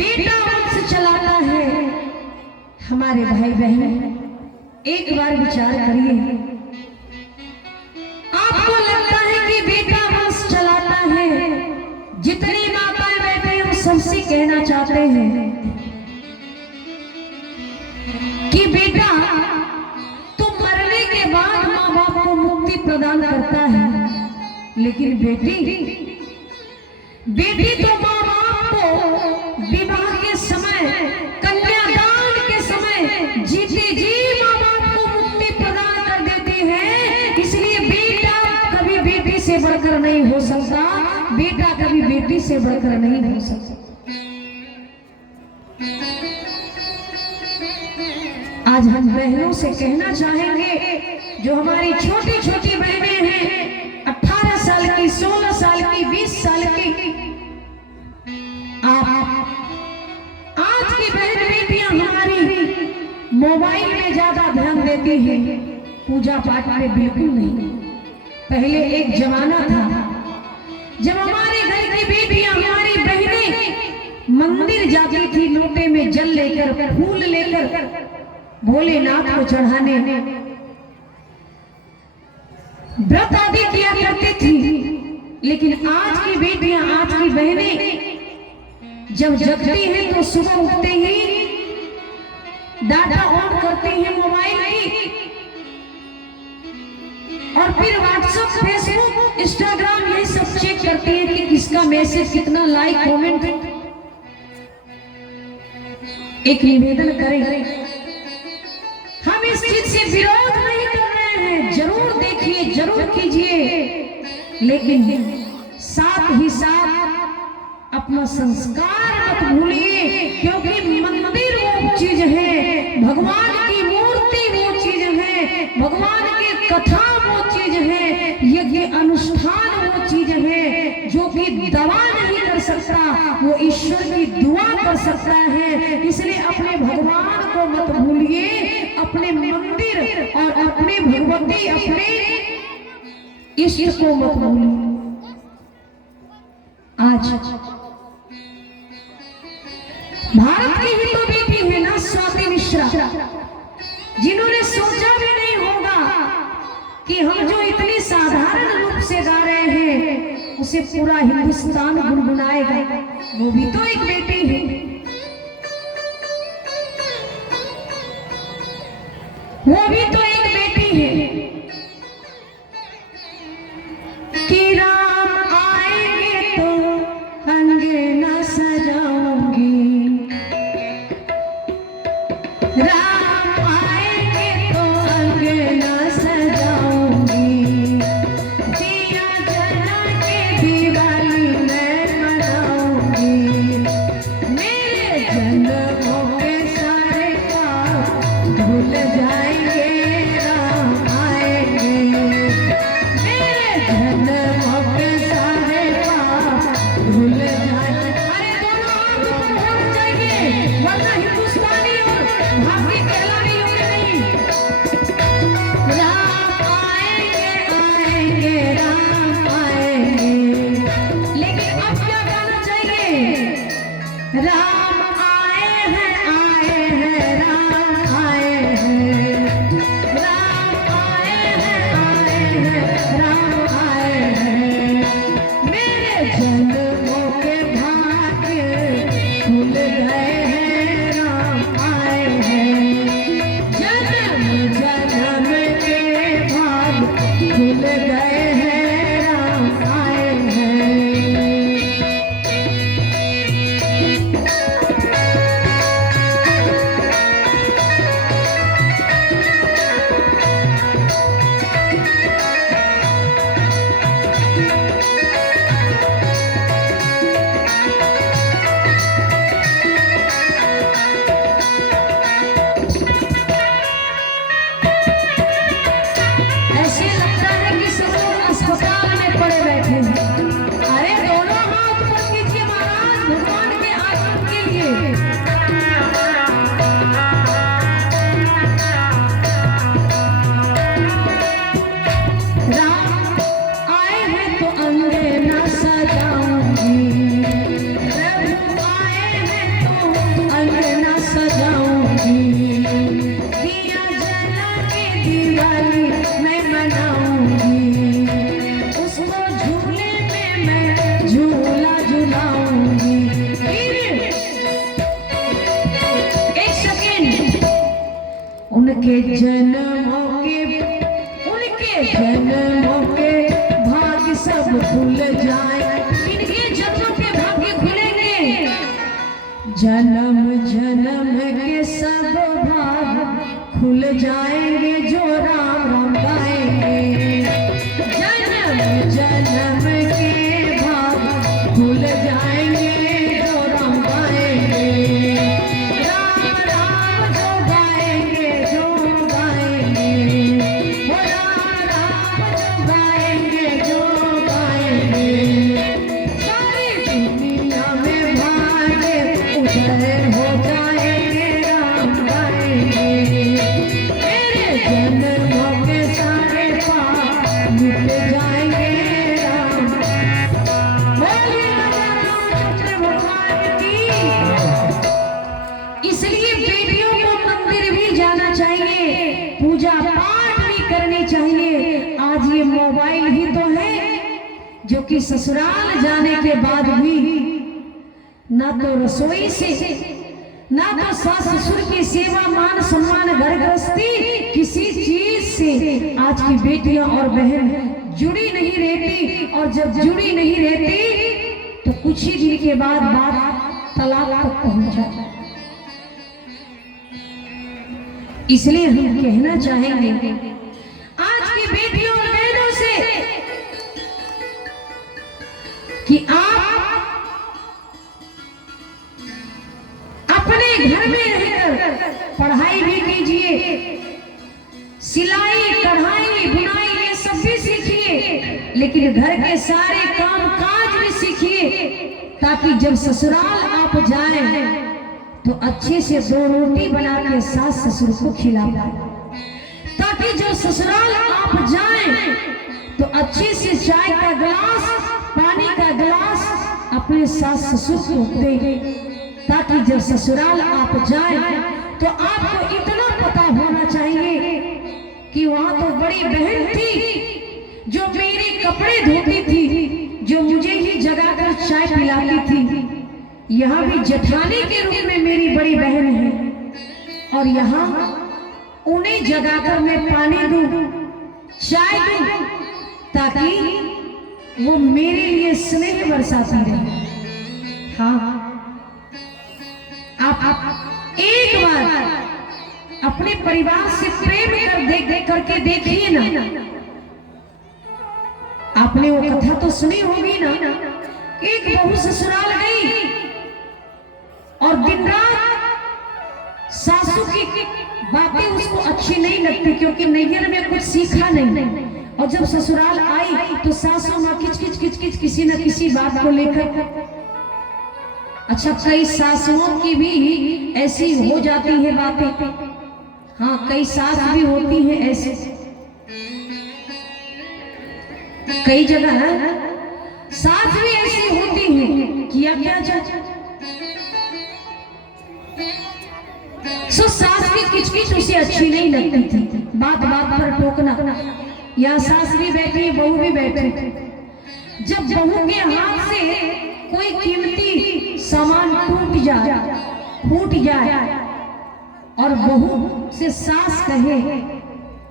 बेटा वंश चलाता है। हमारे भाई बहन एक बार विचार करिए, आपको लगता है कि बेटा वंश चलाता है, जितनी माताएं बैठे हम सबसे कहना चाहते हैं कि बेटा तुम मरने के बाद माँ बाप को मुक्ति प्रदान करता है, लेकिन बेटी तो माँ बाप को विवाह के समय, कन्यादान के समय जीते जी माँ बाप को मुक्ति प्रदान कर देते हैं। इसलिए बेटा कभी बेटी से बढ़कर नहीं हो सकता, बेटा कभी बेटी से बढ़कर नहीं हो सकता। आज हम बहनों से कहना चाहेंगे, जो हमारी छोटी छोटी बहनें हैं, 18 साल की, 16 साल की, 20 साल की, आज की बहन बेटियां हमारी मोबाइल में ज्यादा ध्यान देती हैं, पूजा पाठ में बिल्कुल नहीं। पहले एक जमाना था जब हमारे घर की बेटियां, हमारी बहनें मंदिर जाती थी, लोटे में जल लेकर, फूल लेकर भोलेनाथ को चढ़ाने व्रत आदि किया करती थी। लेकिन आज की बेटियां, आज की बहनें जब जगती हैं तो सुबह उठते ही डाटा ऑन करती हैं मोबाइल की, और फिर व्हाट्सएप, फेसबुक, इंस्टाग्राम ये सब चेक करती हैं कि किसका मैसेज, कितना लाइक, कमेंट। एक निवेदन करें, हम इस चीज से विरोध नहीं कर रहे हैं, जरूर देखिए, जरूर कीजिए, लेकिन साथ ही साथ अपना संस्कार मत भूलिए, क्योंकि मंदिर वो चीज है, भगवान की मूर्ति वो चीज है, भगवान की कथा वो चीज है, यज्ञ अनुष्ठान वो चीज है जो कि दवा नहीं कर सकता, वो ईश्वर की दुआ कर सकता है। इसलिए अपने भगवान को मत भूलिए, अपने मंदिर और अपने भगवती, अपने इष्ट को मत भूलिए। आज भारत की ही तो बेटी है ना, स्वाति मिश्रा, जिन्होंने सोचा भी नहीं होगा कि हम जो इतनी साधारण रूप से गा रहे हैं उसे पूरा हिंदुस्तान गुनगुनाएगा। वो भी तो एक बेटी है, वो भी तो एक बेटी है। कि राम आएंगे तो अंगना सजाऊंगी, राम आएंगे तो अंगना सजाऊंगी, दिया जला के दिवाली मैं मनाऊंगी, मेरे जन्मों के सारे पाप भूल जाएंगे, राम आएंगे, मेरे जन्मों के सारे पाप भूल जाएंगे। अरे दोनों हाथ ऊपर होने चाहिए, वरना हिंदुस्तानी और भाभी कहलाने योग्य नहीं। राम आएंगे, आएंगे, राम आएंगे, लेकिन अब क्या गाना चाहिए? राम आए हैं, आए हैं, राम आए हैं, राम आए हैं, आए हैं, राम आए हैं, मेरे जन्मों के भाग्य खुल गए हैं, राम आए हैं, जन्म जन्म के भाग खुल गए हैं, राम आए हैं। उनके जन्मों के भाग्य सब खुल जाए, इनके जन्मों के भाग्य खुलेंगे, जन्म जन्म के सब भाग खुल जाएंगे जो राम राम गाएंगे, जन्म जन्म के भाग खुल जाएंगे जो राम गाएंगे, राम राम जो गाएंगे जो गाएंगे, वो राम राम जो गाएंगे जो गाएंगे, सारी दुनिया में भाग्य उदय हो जाएंगे राम गाएंगे, मेरे जन्मों के सारे पाप मिट जाएंगे राम। बोलिए रामचंद्र भगवान की। इसलिए बेटियों को मंदिर भी जाना चाहिए, पूजा पाठ भी करनी चाहिए। आज ये मोबाइल ही तो है जो कि ससुराल जाने के बाद भी ना तो रसोई से, ना तो सास ससुर की सेवा मान सम्मान घर गृहस्थी किसी चीज से आज की बेटियां और बहन जुड़ी नहीं रहती, और जब जुड़ी नहीं रहती तो कुछ ही दिन के बाद बात तलाक तक पहुंच जाती। इसलिए हम कहना चाहेंगे आज की बेटियों और बहनों से कि आप अपने घर में रहकर पढ़ाई भी कीजिए, सिलाई कढ़ाई बुनाई ये सब भी सीखिए, लेकिन घर के सारे काम काज भी सीखिए, ताकि जब ससुराल आप जाएं तो अच्छे से 2 रोटी बना के सास ससुर को खिला पाए, ताकि जब ससुराल आप जाएं तो अच्छे से चाय का गिलास पानी का गिलास अपने सास ससुर को दे, ताकि जब ससुराल आप जाएं तो आपको इतना पता होना चाहिए कि वहां तो बड़ी बहन थी जो मेरे कपड़े धोती थी, जो मुझे ही जगाकर चाय पिलाती थी, यहाँ भी जेठानी के रूप में मेरी बड़ी बहन है, और यहाँ उन्हें जगाकर मैं पानी दूं चाय दूं, ताकि वो मेरे लिए स्नेह बरसाती रहे। हाँ, आप एक बार अपने परिवार से प्रेम कर देख करके देखिए ना। आपने वो कथा तो सुनी होगी ना, एक बहू ससुराल गई और दिन रात सासू की बातें उसको अच्छी नहीं लगती, क्योंकि नैहर में कुछ सीखा नहीं, और जब ससुराल आई तो सासू माँ किच किच किच किच किसी न किसी बात को लेकर। अच्छा, कई सासुओं की भी ऐसी हो जाती है बातें, हाँ कई सास भी होती हैं ऐसे, कई जगह सास भी ऐसी होती हैं, किया क्या जाए। सो सास की किचकिच उसे अच्छी नहीं लगती थी, बात बात पर टोकना, या सास भी बैठी बहू भी बैठी, जब बहू के हाथ से कोई कीमती सामान फूट जाए और बहू से सास कहे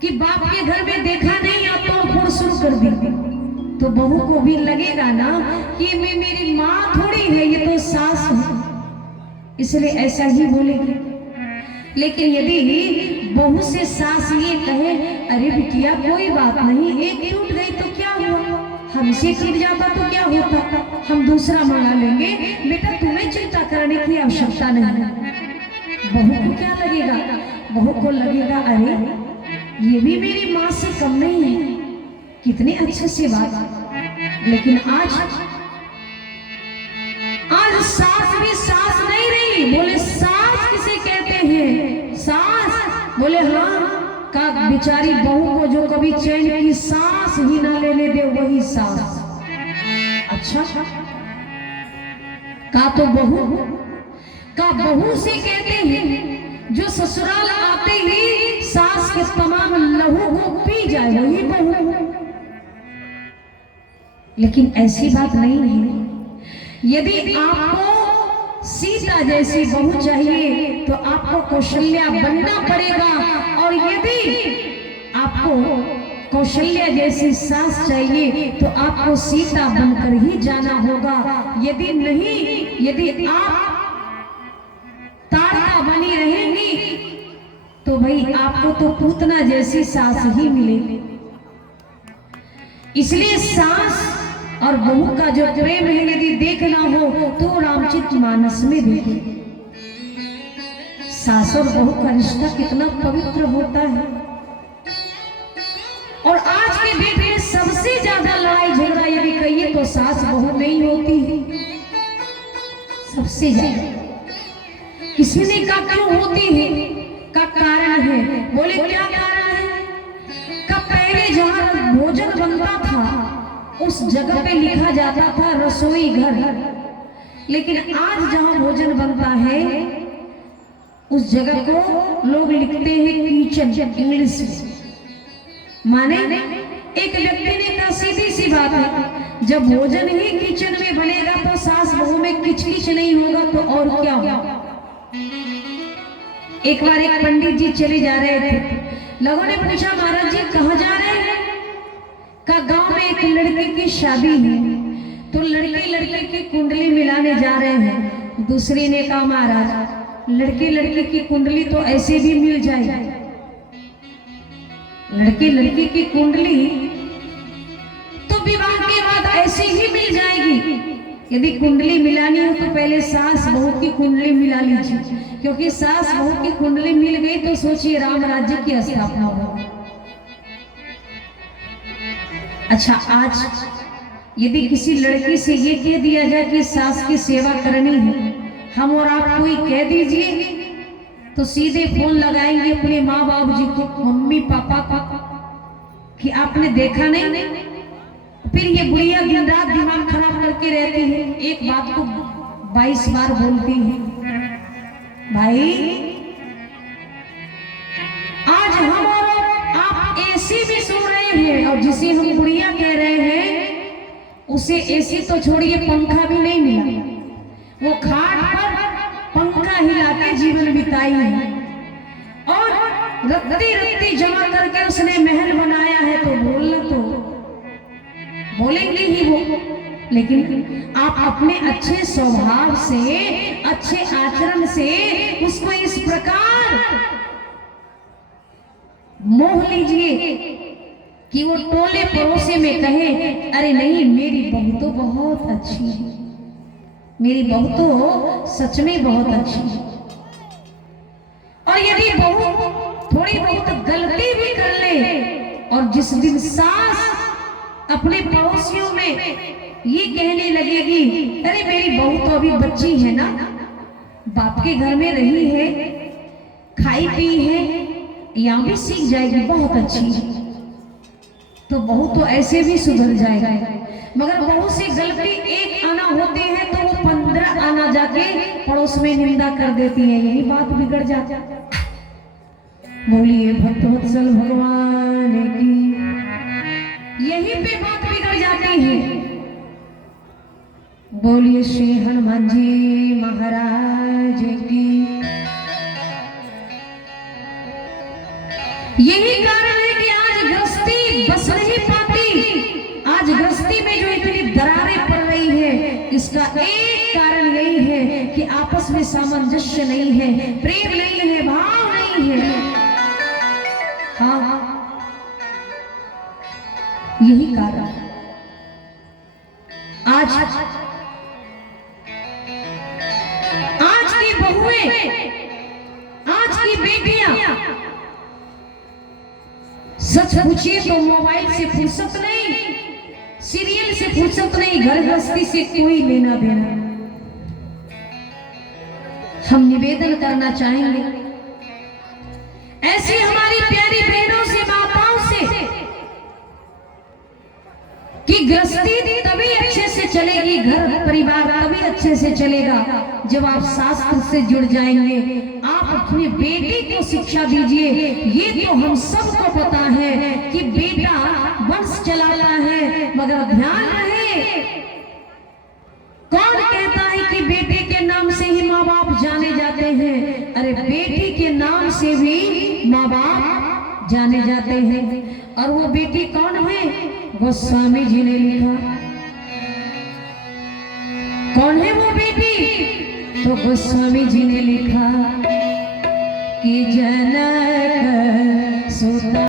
कि बाप के घर में देखा नहीं आप तो फोड़ शुरू कर दी, तो बहू को भी लगेगा ना कि मैं मेरी माँ थोड़ी है, ये तो सास है, इसलिए ऐसा ही बोलेगी। लेकिन यदि बहू से सास ये कहे, अरे बिटिया कोई बात नहीं, एक टूट गई तो क्या हुआ, हमसे टूट जाता तो क्या होता, हम दूसरा मंगा लेंगे, बेटा तुम्हें चिंता करने की आवश्यकता नहीं। बहू को क्या लगेगा, बहू को लगेगा अरे ये भी मेरी माँ से कम नहीं है, कितनी अच्छे से बात। लेकिन आज सास भी सास नहीं रही। बोले सास किसे कहते हैं, सास बोले हाँ, का बेचारी बहू को जो कभी चैन की सांस ही ना लेने दे वही सास। अच्छा, का तो बहू का बहू से कहते हैं जो ससुराल आते ही सास के तमाम लहू को पी जाए वही बहू। लेकिन ऐसी बात नहीं है। यदि आपको सीता जैसी बहू चाहिए तो आपको कौशल्या बनना पड़ेगा, और यदि आपको कौशल्या जैसी सास चाहिए तो आपको सीता बनकर ही जाना होगा। यदि नहीं, यदि आप तारका बनी रहेंगी तो भाई आपको तो पूतना जैसी सास ही मिलेगी। इसलिए सास और बहू का जो प्रेम है यदि देखना हो तो रामचरित मानस में देखें। सास और बहू का रिश्ता कितना पवित्र होता है। और आज के डेट में सबसे ज्यादा लड़ाई झगड़ा यदि कहिए तो सास बहू में ही होती है, सबसे ज्यादा। किसी ने कहा क्यों होती है, का कारण है। बोले क्या कारण है? का पहले जहां भोजन बनता था उस जगह पे लिखा जाता था रसोई घर, लेकिन आज जहां भोजन बनता है उस जगह को लोग लिखते हैं किचन, इंग्लिश में। माने एक व्यक्ति ने कहा सीधी सी बात है, जब भोजन ही किचन में बनेगा तो सास बहू में किचकिच नहीं होगा तो और क्या होगा। एक बार एक पंडित जी चले जा रहे थे, लोगों ने पूछा महाराज जी कहाँ जा रहे हैं? का गांव में एक लड़की की शादी है तो लड़की लड़के की कुंडली मिलाने जा रहे हैं। दूसरी ने कहा महाराज लड़की लड़की की कुंडली तो ऐसे भी मिल जाएगी, लड़की लड़की की कुंडली तो विवाह के बाद ऐसे ही मिल जाएगी। यदि कुंडली मिलानी हो तो पहले सास बहू की कुंडली मिला लीजिए, क्योंकि सास बहू की कुंडली मिल गई तो सोचिए राम राज्य की स्थापना होगी। अच्छा, आज यदि किसी लड़की से ये कह दिया जाए कि सास की सेवा करनी है, हम और आप कोई कह दीजिए तो सीधे फोन लगाएंगे अपने माँ बाप जी को, मम्मी पापा को, कि आपने देखा नहीं। फिर ये बुढ़िया दिन रात दिमाग खराब करके रहती है, एक बात को 22 बार बोलती है। भाई आज हम और आप एसी भी सुन रहे हैं, और जिसे हम बुढ़िया कह रहे हैं उसे एसी तो छोड़िए पंखा भी नहीं मिला। वो खाट पर पंखा हिला के जीवन बिताई है, और रत्ती रत्ती जमा करके उसने महल बनाया है, तो बोलना तो बोलेंगे ही वो। लेकिन आप अपने अच्छे स्वभाव से, अच्छे आचरण से उसको इस प्रकार मोह लीजिए कि वो टोले पड़ोसे में कहे अरे नहीं मेरी बहू तो बहुत अच्छी है, मेरी बहू तो सच में बहुत अच्छी है। और यदि बहू थोड़ी बहुत गलती भी कर ले, और जिस दिन सास अपने पड़ोसियों में ये कहने लगेगी अरे मेरी बहू तो अभी बच्ची है ना, बाप के घर में रही है, खाई पी है, यहाँ भी सीख जाएगी, बहुत अच्छी है, तो बहू तो ऐसे भी सुधर जाएगा। मगर बहू से गलती एक आना होती है तो वो 15 आना जाके पड़ोस में निंदा कर देती है, यही बात बिगड़ जाती है। बोलिए भक्तवत्सल भगवान की, यही पे बात बिगड़ जाती है। बोलिए श्री हनुमान जी महाराज की। यही कारण है कि आज गृहस्थी बस नहीं पाती। आज गृहस्थी में जो इतनी दरारें पड़ रही है, इसका एक कारण यही है कि आपस में सामंजस्य नहीं है, प्रेम नहीं है, भाव नहीं है। हाँ, यही कारण। आज की बहुएं, आज की बेटियां, सच पूछिए तो मोबाइल से फुर्सत नहीं, सीरियल से फुर्सत नहीं, घर गृहस्थी से कोई लेना देना। हम निवेदन करना चाहेंगे ऐसी हमारी प्यारी बहनों से, माताओं से, कि गृहस्थी तभी अच्छे से चलेगी, घर परिवार तभी अच्छे से चलेगा जब आप शास्त्र से जुड़ जाएंगे। आप अपनी बेटी को शिक्षा दीजिए। ये तो हम सबको पता है कि बेटा वंश चलाता है, मगर ध्यान रहे, कौन कहता है कि बेटे के नाम से ही अरे बेटी के नाम से भी माँ बाप जाने जाते हैं। और वो बेटी कौन है? गोस्वामी जी ने लिखा। कौन है वो बेटी? तो गोस्वामी जी ने लिखा कि जनक सुता